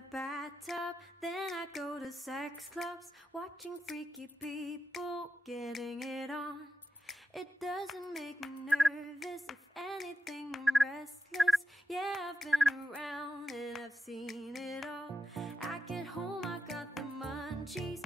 the bathtub, then I go to sex clubs, watching freaky people getting it on. It doesn't make me nervous, if anything I'm restless. Yeah, I've been around and I've seen it all. I get home, I got the munchies,